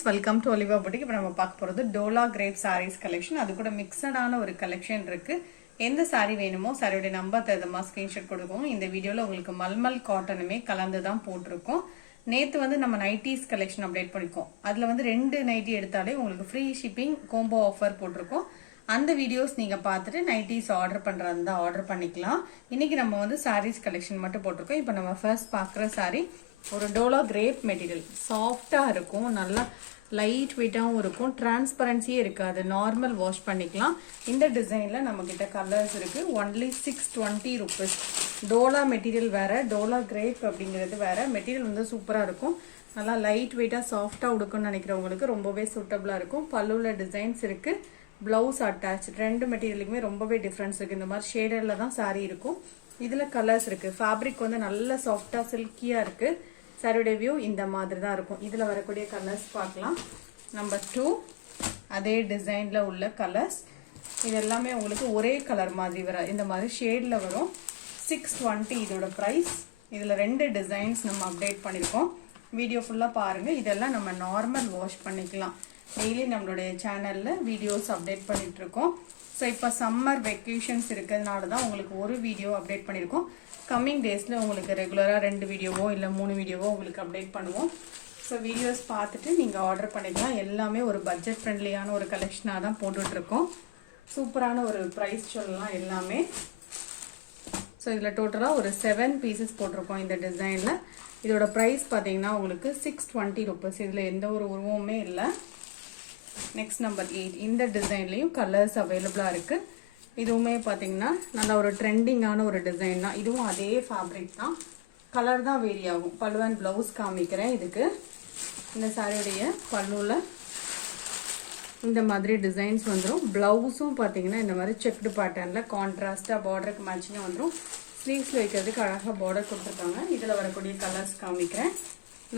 Friends, welcome to Oliva boutique. இப்போ நம்ம பார்க்க போகிறது டோலா கிரேப் சாரீஸ் கலெக்ஷன். அது கூட மிக்சடான ஒரு கலெக்ஷன் இருக்கு. எந்த சாரீ வேணுமோ சாரியோட நம்பர் தகுந்தமா ஸ்கிரீன்ஷாட் கொடுக்கும். இந்த வீடியோவில் உங்களுக்கு மல்மல் காட்டனுமே கலந்து தான் போட்டிருக்கோம். நேற்று வந்து நம்ம நைட்டிஸ் கலெக்ஷன் அப்டேட் பண்ணிருக்கோம். அதில் வந்து 2 நைட்டி எடுத்தாலே உங்களுக்கு ஃப்ரீ ஷிப்பிங் கோம்போ ஆஃபர் போட்டிருக்கோம். அந்த வீடியோஸ் நீங்கள் பார்த்துட்டு நைட்டிஸ் ஆர்டர் பண்ணுறது தான் ஆர்டர் பண்ணிக்கலாம். இன்னைக்கு நம்ம வந்து சாரீஸ் கலெக்ஷன் மட்டும் போட்டிருக்கோம். இப்போ நம்ம ஃபர்ஸ்ட் பார்க்குற சாரீ ஒரு டோலா கிரேப் மெட்டீரியல், சாஃப்டாக இருக்கும், நல்லா லைட் வெயிட்டாகவும் இருக்கும், டிரான்ஸ்பரன்சியே இருக்காது, நார்மல் வாஷ் பண்ணிக்கலாம். இந்த டிசைனில் நம்மக்கிட்ட கலர்ஸ் இருக்குது. Only 620 rupees. டோலா மெட்டீரியல் வேறு, டோலா கிரேப் அப்படிங்கிறது வேறு. மெட்டீரியல் வந்து சூப்பராக இருக்கும், நல்லா லைட் வெயிட்டாக சாஃப்டாக உடுக்குன்னு நினைக்கிறவங்களுக்கு ரொம்பவே சூட்டபுளாக இருக்கும். பல்லுவில் டிசைன்ஸ் இருக்குது, ப்ளவுஸ் அட்டாச். 2 மெட்டீரியலுக்குமே ரொம்பவே டிஃப்ரென்ஸ் இருக்குது. இந்த மாதிரி ஷேடரில் தான் சாரீ இருக்கும். இதில் கலர்ஸ் இருக்குது. ஃபேப்ரிக் வந்து நல்ல சாஃப்டாக சில்கியாக இருக்குது. சாரியோட வியூ இந்த மாதிரி தான் இருக்கும். இதில் வரக்கூடிய கலர்ஸ் பார்க்கலாம். நம்பர் 2 அதே டிசைனில் உள்ள கலர்ஸ். இது எல்லாமே உங்களுக்கு ஒரே கலர் மாதிரி வர இந்த மாதிரி ஷேடில் வரும். 620 இதோட ப்ரைஸ். இதில் 2 டிசைன்ஸ் நம்ம அப்டேட் பண்ணியிருக்கோம். வீடியோ ஃபுல்லாக பாருங்கள். இதெல்லாம் நம்ம நார்மல் வாஷ் பண்ணிக்கலாம். டெய்லி நம்மளுடைய சேனலில் வீடியோஸ் அப்டேட் பண்ணிகிட்ருக்கோம். ஸோ இப்போ சம்மர் வெக்கேஷன்ஸ் இருக்கிறதுனால தான் உங்களுக்கு ஒரு வீடியோ அப்டேட் பண்ணியிருக்கோம். கம்மிங் டேஸில் உங்களுக்கு ரெகுலராக 2 வீடியோவோ இல்லை 3 வீடியோவோ உங்களுக்கு அப்டேட் பண்ணுவோம். ஸோ வீடியோஸ் பார்த்துட்டு நீங்கள் ஆர்டர் பண்ணிக்கலாம். எல்லாமே ஒரு பட்ஜெட் ஃப்ரெண்ட்லியான ஒரு கலெக்ஷனாக தான் போட்டுட்ருக்கோம். சூப்பரான ஒரு ப்ரைஸ் சொல்லலாம் எல்லாமே. ஸோ இதில் டோட்டலாக ஒரு 7 பீசஸ் போட்டிருக்கோம் இந்த டிசைனில். இதோட ப்ரைஸ் பார்த்தீங்கன்னா உங்களுக்கு 620 rupees. இதில் எந்த ஒரு உருவமுமே இல்லை. Next number 8. இந்த டிசைன்லேயும் கலர்ஸ் அவைலபிளாக இருக்குது. இதுவுமே பார்த்தீங்கன்னா நல்ல ஒரு ட்ரெண்டிங்கான ஒரு டிசைன் தான். இதுவும் அதே ஃபேப்ரிக் தான், கலர் தான் வேரி ஆகும். பல்லு அண்ட் ப்ளவுஸ் காமிக்கிறேன். இதுக்கு இந்த சாரியுடைய பல்லுவில் இந்த மாதிரி டிசைன்ஸ் வந்துடும். ப்ளவுஸும் பார்த்தீங்கன்னா இந்த மாதிரி செக்டு பேட்டர்னில் கான்ட்ராஸ்டாக பார்டருக்கு மேட்சிங்காக வந்துடும். ஸ்லீவ்ஸில் வைக்கிறதுக்கு அழகாக பார்டர் கொடுத்துருக்காங்க. இதில் வரக்கூடிய கலர்ஸ் காமிக்கிறேன்.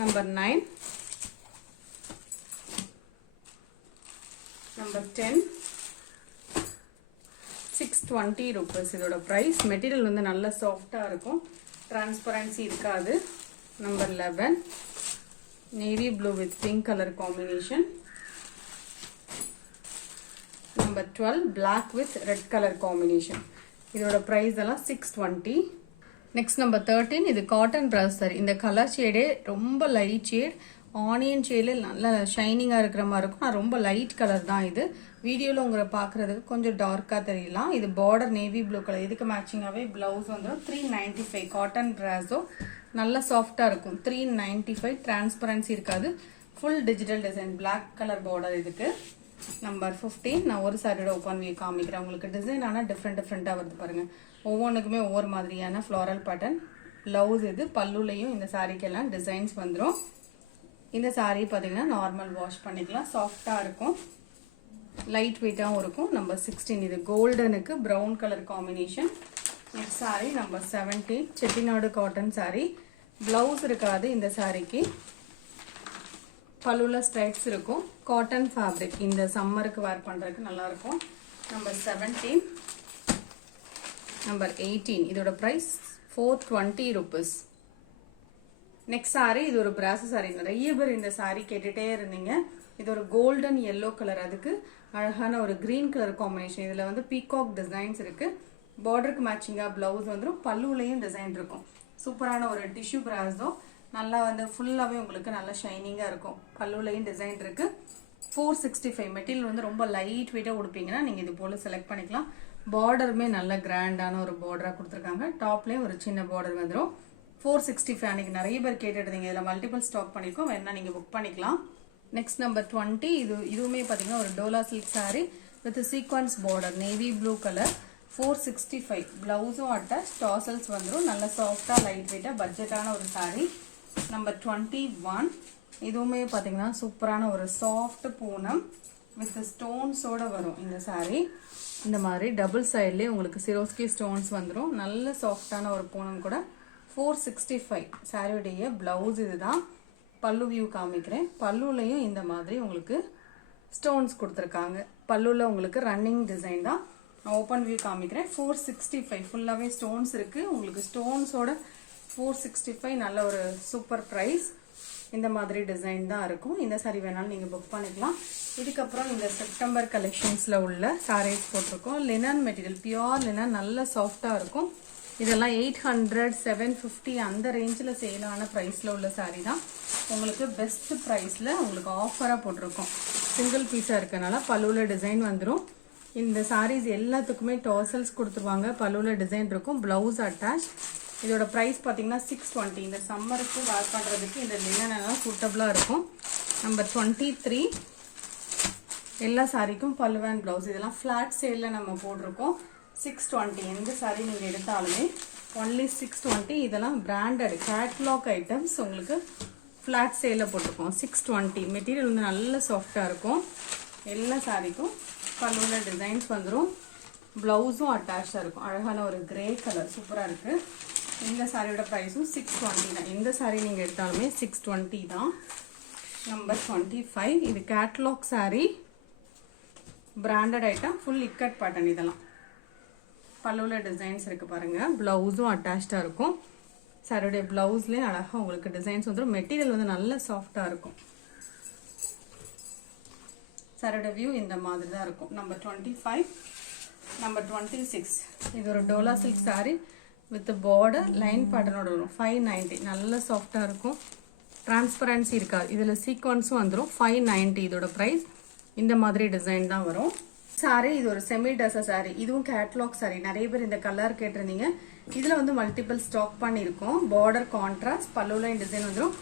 நம்பர் 9, நம்பர் 10, 620 rupees இதோட ப்ரைஸ். மெட்டீரியல் வந்து நல்ல சாஃப்டாக இருக்கும், டிரான்ஸ்பரன்சி இருக்காது. Number 11, navy blue with pink colour combination. Number 12, black with red colour combination. இதோட ப்ரைஸ் எல்லாம் 620. நெக்ஸ்ட் நம்பர் 13, இது காட்டன் ப்ரஷ் சாரி. இந்த கலர் ஷேடே ரொம்ப லைட் ஷேட், ஆனியன் ஷேடில் நல்லா ஷைனிங்காக இருக்கிற மாதிரி இருக்கும். நான் ரொம்ப லைட் கலர் தான் இது. வீடியோவில் உங்களை பார்க்குறதுக்கு கொஞ்சம் டார்க்காக தெரியலாம். இது பார்டர் நேவி ப்ளூ கலர். இதுக்கு மேட்சிங்காகவே ப்ளவுஸ் வந்துடும். 395 காட்டன் ப்ராஸோ, நல்லா சாஃப்டாக இருக்கும். 395, டிரான்ஸ்பரன்சி இருக்காது, full digital design, black colour border இதுக்கு. நம்பர் 15, நான் ஒரு சாரியோட ஓப்பன் வியூ காமிக்கிறேன். உங்களுக்கு டிசைன் ஆனால் டிஃப்ரெண்ட்டாக வருது பாருங்கள். ஒவ்வொன்றுக்குமே ஒவ்வொரு மாதிரியான ஃப்ளாரல் பேட்டர்ன். ப்ளவுஸ் இது. பல்லுலையும் இந்த சாரிக்கெல்லாம் டிசைன்ஸ் வந்துடும். இந்த சாரீ பார்த்தீங்கன்னா நார்மல் வாஷ் பண்ணிக்கலாம். சாஃப்டாக இருக்கும், லைட் வெயிட்டாகவும் இருக்கும். நம்பர் 16, இது கோல்டனுக்கு brown colour combination. Next sari number 17, Chettinad cotton sari. Blouse இருக்காது இந்த சாரீக்கு. பல்லுவில் ஸ்ட்ரைப்ஸ் இருக்கும். Cotton fabric. இந்த சம்மருக்கு வேர் பண்ணுறதுக்கு நல்லாயிருக்கும். நம்பர் 17. நம்பர் 18, இதோட ப்ரைஸ் 420 rupees. நெக்ஸ்ட் சாரீ, இது ஒரு பிராசோ சாரீ. நிறைய பேர் இந்த சாரீ கேட்டுகிட்டே இருந்தீங்க. இது ஒரு கோல்டன் எல்லோ கலர், அதுக்கு அழகான ஒரு கிரீன் கலர் காம்பினேஷன். இதில் வந்து பீகாக் டிசைன்ஸ் இருக்குது. பார்டருக்கு மேட்சிங்காக ப்ளவுஸ் வந்துடும். பல்லுலையும் டிசைன் இருக்கும். சூப்பரான ஒரு டிஷ்யூ பிராஸோ, நல்லா வந்து ஃபுல்லாகவே உங்களுக்கு நல்லா ஷைனிங்காக இருக்கும். பல்லுலையும் டிசைன் இருக்குது. 465. மெட்டீரியல் வந்து ரொம்ப லைட் வெயிட்டாக கொடுப்பீங்கன்னா நீங்கள் இது போல் செலக்ட் பண்ணிக்கலாம். பார்டருமே நல்ல கிராண்டான ஒரு பார்டராக கொடுத்துருக்காங்க. டாப்லேயும் ஒரு சின்ன பார்டர் வந்துடும். 465. அன்றைக்கி நிறைய பேர் கேட்டுருந்தீங்க. இதில் மல்டிபிள் ஸ்டாக் பண்ணியிருக்கோம், வேணா நீங்கள் புக் பண்ணிக்கலாம். நெக்ஸ்ட் நம்பர் 20, இதுவுமே பார்த்தீங்கன்னா ஒரு dola silk sari with sequins border, navy blue colour. 465. ப்ளவுஸும் அட்டாச், டாசல்ஸ் வந்துடும். நல்ல சாஃப்டாக லைட் வெயிட்டாக பட்ஜெட்டான ஒரு சாரீ. நம்பர் 21, இதுவுமே பார்த்தீங்கன்னா சூப்பரான ஒரு சாஃப்ட் பூனம் வித் ஸ்டோன்ஸோடு வரும் இந்த சாரீ. இந்த மாதிரி டபுள் சைட்லேயே உங்களுக்கு சிரோஸ்கி ஸ்டோன்ஸ் வந்துடும். நல்ல சாஃப்டான ஒரு பூனம் கூட. 465. சாரியுடைய ப்ளவுஸ் இதுதான். பல்லு வியூ காமிக்கிறேன். பல்லுலையும் இந்த மாதிரி உங்களுக்கு ஸ்டோன்ஸ் கொடுத்துருக்காங்க. பல்லுவில் உங்களுக்கு ரன்னிங் டிசைன் தான். நான் ஓப்பன் வியூ காமிக்கிறேன். 465. ஃபுல்லாகவே ஸ்டோன்ஸ் இருக்குது. உங்களுக்கு ஸ்டோன்ஸோட 465 நல்ல ஒரு சூப்பர் ப்ரைஸ். இந்த மாதிரி டிசைன் தான் இருக்கும். இந்த சாரி வேணாலும் நீங்கள் புக் பண்ணிக்கலாம். இதுக்கப்புறம் இந்த செப்டம்பர் கலெக்ஷன்ஸில் உள்ள சாரீஸ் போட்டிருக்கோம். லினன் மெட்டீரியல், பியோர் லினன், நல்ல சாஃப்டாக இருக்கும். இதெல்லாம் 800 750 அந்த ரேஞ்சில் சேலான ப்ரைஸில் உள்ள சாரீ தான். உங்களுக்கு பெஸ்ட் ப்ரைஸில் உங்களுக்கு ஆஃபராக போட்டிருக்கோம். சிங்கிள் பீஸாக இருக்கனால பல்லுவில் டிசைன் வந்துடும். இந்த சாரீஸ் எல்லாத்துக்குமே டாசல்ஸ் கொடுத்துருவாங்க. பல்லுவில் டிசைன் இருக்கும். Blouse attach. இதோட ப்ரைஸ் பார்த்தீங்கன்னா 620. இந்த சம்மருக்கு வேர் பண்ணுறதுக்கு இந்த லினன் எல்லாம் சூட்டபுளாக இருக்கும். நம்பர் 23 எல்லா சாரிக்கும் பல்லு அண்ட் ப்ளவுஸ். இதெல்லாம் ஃப்ளாட் சேலில் நம்ம போட்டிருக்கோம். 620. எந்த சாரி நீங்கள் எடுத்தாலுமே ஒன்லி 620. இதெல்லாம் பிராண்டட் கேட்லாக் ஐட்டம்ஸ் உங்களுக்கு ஃப்ளாட் சேலில் போட்டிருக்கோம். 620. மெட்டீரியல் வந்து நல்ல சாஃப்டாக இருக்கும். எல்லா சாரிக்கும் பல்லுவில் டிசைன்ஸ் வந்துடும். ப்ளவுஸும் அட்டாச்சாக இருக்கும். அழகான ஒரு கிரே கலர் சூப்பராக இருக்குது. இந்த சாரியோட ப்ரைஸும் 620 தான். எந்த சாரி நீங்கள் எடுத்தாலுமே 620 தான். நம்பர் 25 இது catalogue sorry, branded item, full ikat pattern. இதெல்லாம் பல்லுவில் டிசைன்ஸ் இருக்குது பாருங்கள். ப்ளவுஸும் அட்டாச்சாக இருக்கும். சாரியோடைய ப்ளவுஸ்லேயே அழகாக உங்களுக்கு டிசைன்ஸ் வந்துடும். மெட்டீரியல் வந்து நல்ல சாஃப்டாக இருக்கும். சாரியோட வியூ இந்த மாதிரி தான் இருக்கும். நம்பர் 25. நம்பர் 26 இது ஒரு dola silk sari with border line பேட்டர்னோட வரும். 590. நல்ல சாஃப்டாக இருக்கும். டிரான்ஸ்பரன்சி இருக்காது. இதில் சீக்வன்ஸும் வந்துடும். 590 இதோட ப்ரைஸ். இந்த மாதிரி டிசைன் தான் வரும். சாரி இது ஒரு செமி டசா சாரி. இதுவும் கேட்லாக் சாரி. நிறைய பேர் இந்த கலர் கேட்டிருந்தீங்க. இதில் வந்து மல்டிபிள் ஸ்டாக் பண்ணியிருக்கோம். பார்டர் கான்ட்ராஸ்ட், பல்லுலையும் டிசைன் வந்துடும்.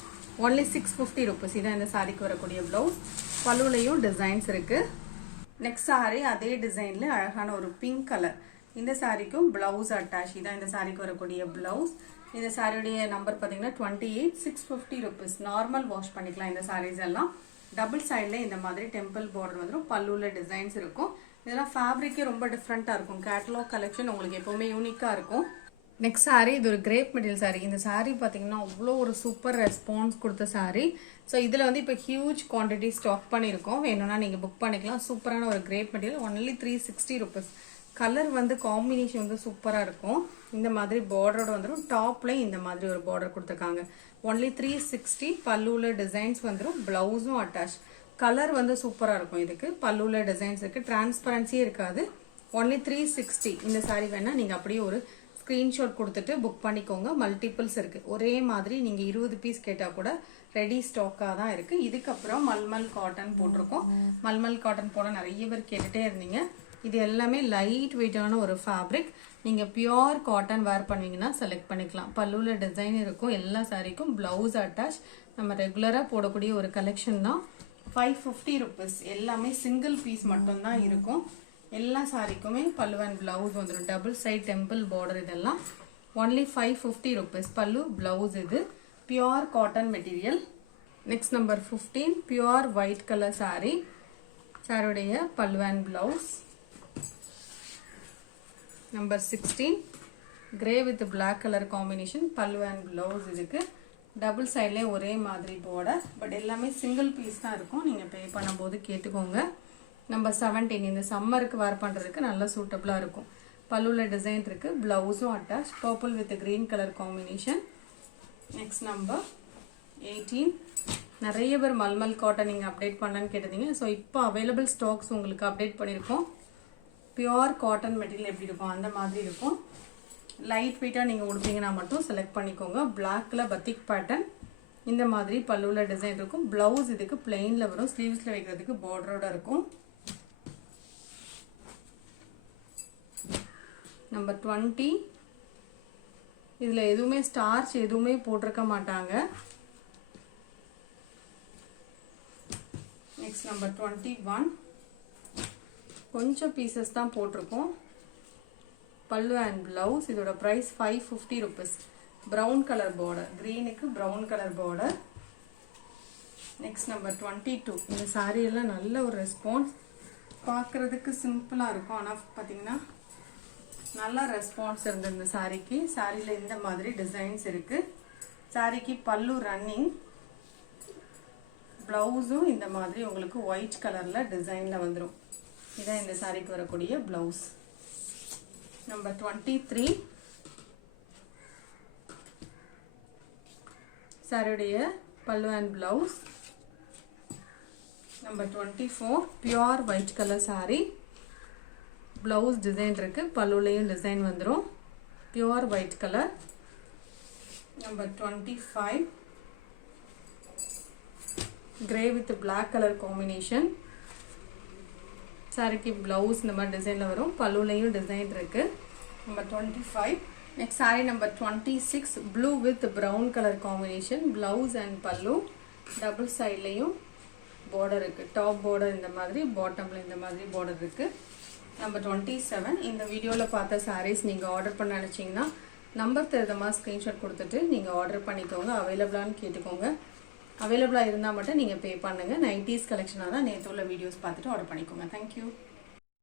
Only 650 rupees. இதான் இந்த சாரிக்கு வரக்கூடிய ப்ளவுஸ். பல்லுலையும் டிசைன்ஸ் இருக்குது. நெக்ஸ்ட் சாரி அதே டிசைனில் அழகான ஒரு பிங்க் கலர். இந்த சாரிக்கும் ப்ளவுஸ் அட்டாச். இதான் இந்த சாரிக்கு வரக்கூடிய ப்ளவுஸ். இந்த சாரியுடைய நம்பர் பார்த்தீங்கன்னா 28. 650 rupees. நார்மல் வாஷ் பண்ணிக்கலாம் இந்த சாரீஸ் எல்லாம். டபுள் சைடில் இந்த மாதிரி டெம்பிள் பார்டர் வந்துடும். பல்லுவில் டிசைன்ஸ் இருக்கும். இதெல்லாம் ஃபேப்ரிக்கே ரொம்ப டிஃப்ரெண்ட்டாக இருக்கும். கேட்டலாக் கலெக்ஷன் உங்களுக்கு எப்போவுமே யூனிக்காக இருக்கும். நெக்ஸ்ட் சாரி இது ஒரு கிரேப் மெட்டீரியல் சாரி. இந்த சாரி பார்த்தீங்கன்னா அவ்வளோ ஒரு சூப்பர் ரெஸ்பான்ஸ் கொடுத்த சாரி. ஸோ இதில் வந்து இப்போ ஹியூஜ் குவான்டிட்டி ஸ்டாக் பண்ணியிருக்கோம். வேணும்னா நீங்கள் புக் பண்ணிக்கலாம். சூப்பரான ஒரு grape material. Only 360 rupees. Colour வந்து காம்பினேஷன் வந்து சூப்பராக இருக்கும். இந்த மாதிரி பார்டரோட வந்துடும். டாப்லேயும் இந்த மாதிரி ஒரு பார்டர் கொடுத்துருக்காங்க. ஒன்லி 360. பல்லுவில் டிசைன்ஸ் வந்துடும். ப்ளவுஸும் அட்டாச். கலர் வந்து சூப்பராக இருக்கும். இதுக்கு பல்லுவில் டிசைன்ஸ் இருக்குது. டிரான்ஸ்பரன்சியே இருக்காது. ஒன்லி 360. இந்த சாரி வேணால் நீங்கள் அப்படியே ஒரு ஸ்க்ரீன்ஷாட் கொடுத்துட்டு புக் பண்ணிக்கோங்க. மல்டிபிள்ஸ் இருக்குது. ஒரே மாதிரி நீங்கள் 20 பீஸ் கேட்டால் கூட ரெடி ஸ்டாக்காக தான் இருக்குது. இதுக்கப்புறம் மல்மல் காட்டன் போட்டிருக்கோம். மல்மல் காட்டன் போல நிறைய பேர் கேட்டுகிட்டே இருந்தீங்க. இது எல்லாமே லைட் வெயிட்டான ஒரு ஃபேப்ரிக். நீங்கள் பியோர் காட்டன் வேர் பண்ணுவீங்கன்னா செலக்ட் பண்ணிக்கலாம். பல்லுவில் டிசைன் இருக்கும். எல்லா சாரிக்கும் ப்ளவுஸ் அட்டாச். நம்ம ரெகுலராக போடக்கூடிய ஒரு கலெக்ஷன் தான். 550 rupees. எல்லாமே சிங்கிள் பீஸ் மட்டும்தான் இருக்கும். எல்லா சாரிக்குமே பல்லு அண்ட் ப்ளவுஸ் வந்துடும். Double side temple border. இதெல்லாம் ஒன்லி 550 rupees. பல்லு ப்ளவுஸ். இது pure cotton material. Next number 15 pure white colour sari. சாரியுடைய pallu and blouse. Number 16 grey with black colour combination. Pallu and blouse. இதுக்கு டபுள் சைட்லேயே ஒரே மாதிரி பார்டர். பட் எல்லாமே சிங்கிள் பீஸ் தான் இருக்கும். நீங்கள் பே பண்ணும்போது கேட்டுக்கோங்க. நம்பர் 17 இந்த சம்மருக்கு வேர் பண்ணுறதுக்கு நல்லா சூட்டபுளாக இருக்கும். பல்லுவில் டிசைன் இருக்குது. ப்ளவுஸும் attach. Purple with green colour combination. Next number 18 நிறைய பேர் மல்மல் காட்டன் நீங்கள் அப்டேட் பண்ணலான்னு கேட்டிருந்தீங்க. ஸோ இப்போ அவைலபிள் ஸ்டாக்ஸ் உங்களுக்கு அப்டேட் பண்ணியிருக்கோம். பியோர் காட்டன் மெட்டீரியல் எப்படி இருக்கும் அந்த மாதிரி இருக்கும். லைட் வெயிட்டாக நீங்கள் உடுப்பீங்கன்னா மட்டும் செலக்ட் பண்ணிக்கோங்க. பிளாக்ல பத்திக் பேட்டர்ன். இந்த மாதிரி பல்லுவில் டிசைன் இருக்கும். ப்ளவுஸ் இதுக்கு பிளெயினில் வரும். ஸ்லீவ்ஸில் வைக்கிறதுக்கு பார்டரோட இருக்கும். நம்பர் 20 இதில் எதுவுமே ஸ்டார்ச் எதுவுமே போட்டிருக்க மாட்டாங்க. நெக்ஸ்ட் நம்பர் 21 கொஞ்சம் பீசஸ் தான் போட்டிருக்கோம். Pallu and blouse. இதோட price 550 rupees. Brown colour border. க்ரீனுக்கு brown colour border. Next number 22 இந்த சாரி எல்லாம் நல்ல ஒரு ரெஸ்பான்ஸ். பார்க்குறதுக்கு சிம்பிளாக இருக்கும். ஆனால் பார்த்தீங்கன்னா நல்ல ரெஸ்பான்ஸ் இருந்தது இந்த சாரிக்கு. சாரியில் இந்த மாதிரி டிசைன்ஸ் இருக்குது. சாரிக்கு பல்லு ரன்னிங். ப்ளவுஸும் இந்த மாதிரி உங்களுக்கு ஒயிட் கலரில் டிசைனில் வந்துடும். இதான் இந்த சாரிக்கு வரக்கூடிய ப்ளவுஸ். நம்பர் 23 சாரியுடைய pallu and blouse. Number 24 pure white color saree. Blouse design இருக்கு, பல்லுலயும் design வந்துரும். Pure white color. Number 25 grey with black color combination. சாரிக்கு blouse இந்த மாதிரி டிசைன்ல வரும், பல்லுலயும் டிசைன் இருக்கு. Number 25. Next saree number 26 blue with brown color combination. Blouse and pallu double side லையும் border இருக்கு. Top border இந்த மாதிரி, bottomல இந்த மாதிரி border இருக்கு. Number 27. இந்த வீடியோல பார்த்த sarees நீங்க ஆர்டர் பண்ண நினைச்சீங்கன்னா நம்பர் தெரியுமா ஸ்கிரீன்ஷாட் கொடுத்துட்டு நீங்க ஆர்டர் பண்ணிக்கோங்க. அவைலபிளான்னு கேட்டுக்கோங்க. அவைலபிளா இருந்தா மட்டும் நீங்க பே பண்ணுங்க. 90s கலெக்ஷனா தான் நேத்து உள்ள வீடியோஸ் பார்த்துட்டு ஆர்டர் பண்ணிக்கோங்க. Thank you.